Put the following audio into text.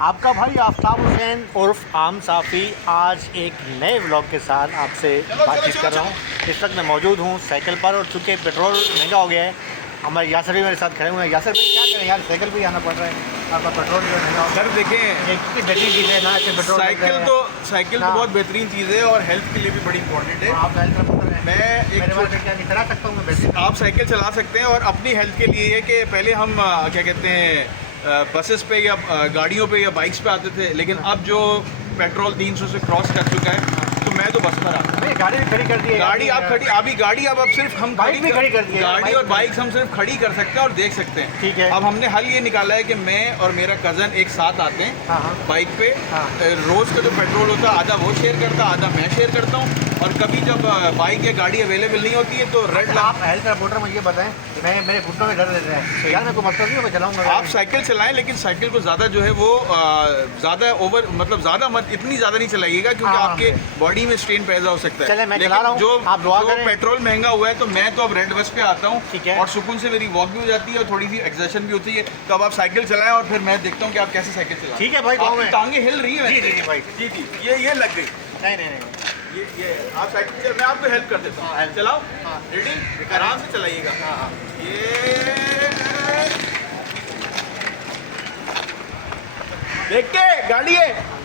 आपका भाई आफ्ताब हुसैन उर्फ आम साफ़ी आज एक नए व्लॉग के साथ आपसे बातचीत कर रहा हूँ। इस वक्त मैं मौजूद हूँ साइकिल पर और चूँकि पेट्रोल महंगा हो गया है, हमारे यासर भी मेरे साथ खड़े हुए हैं। यासर भाई क्या करें यार, साइकिल भी आना पड़ रहा है, आपका पेट्रोल जो महंगा हो। सर देखें, एक कितनी बेहतरीन चीज़ है ना, ऐसे पेट्रोल साइकिल तो बहुत बेहतरीन चीज़ है और हेल्थ के लिए भी बड़ी इंपॉर्टेंट है। आप हेल्थ का पता है, मैं एक क्या नहीं करा सकता हूँ मैं बेहतरीन। आप साइकिल चला सकते हैं और अपनी हेल्थ के लिए है कि पहले हम क्या कहते हैं बसेस पे या गाड़ियों पे या बाइक्स पे आते थे, लेकिन अब जो पेट्रोल 300 से क्रॉस कर चुका है तो मैं तो बस पर आता हूँ। गाड़ी भी खड़ी कर दी है, गाड़ी आप खड़ी अभी गाड़ी अब सिर्फ हम बाइक भी खड़ी कर दी है। गाड़ी और बाइक हम सिर्फ खड़ी कर सकते हैं और देख सकते हैं। ठीक है। अब हमने हल ये निकाला है कि मैं और मेरा कज़न एक साथ आते हैं हाँ। बाइक पे। हाँ। रोज़ का जो पेट्रोल होता है आधा वो शेयर करता है, आधा मैं शेयर करता हूँ। और कभी जब बाइक या गाड़ी अवेलेबल नहीं होती है तो रेड आप हेल्थ रिपोर्टर मुझे बताएं, मैं मेरे घुटनों में दर्द रहता है यार, मैं कोई मसला नहीं है, मैं चलाऊंगा। आप साइकिल चलाएं, लेकिन साइकिल को ज़्यादा जो है वो ज़्यादा ओवर मतलब ज़्यादा मत इतनी ज़्यादा नहीं चलाइएगा, क्योंकि हाँ। आपके बॉडी में स्ट्रेन पैदा हो सकता है। चले मैं चला रहा हूँ, जो आप दुआ करें। पेट्रोल महंगा हुआ है तो मैं तो अब रेड बस पे आता हूँ। ठीक है। और सुकून से मेरी वॉक भी हो जाती है और थोड़ी सी एक्सरसाइज भी होती है। तो अब आप साइकिल चलाएं और फिर मैं देखता हूँ कि आप कैसे साइकिल चलाएं। ठीक है भाई, आपकी टांगे हिल रही है। जी भाई, जी ये लग गई। नहीं ये आप साइकिल मैं आपको हेल्प कर देता हूँ। हेल्प चलाओ। हाँ। रेडी, आराम से चलाइएगा। हाँ। ये देख के गाड़ी है।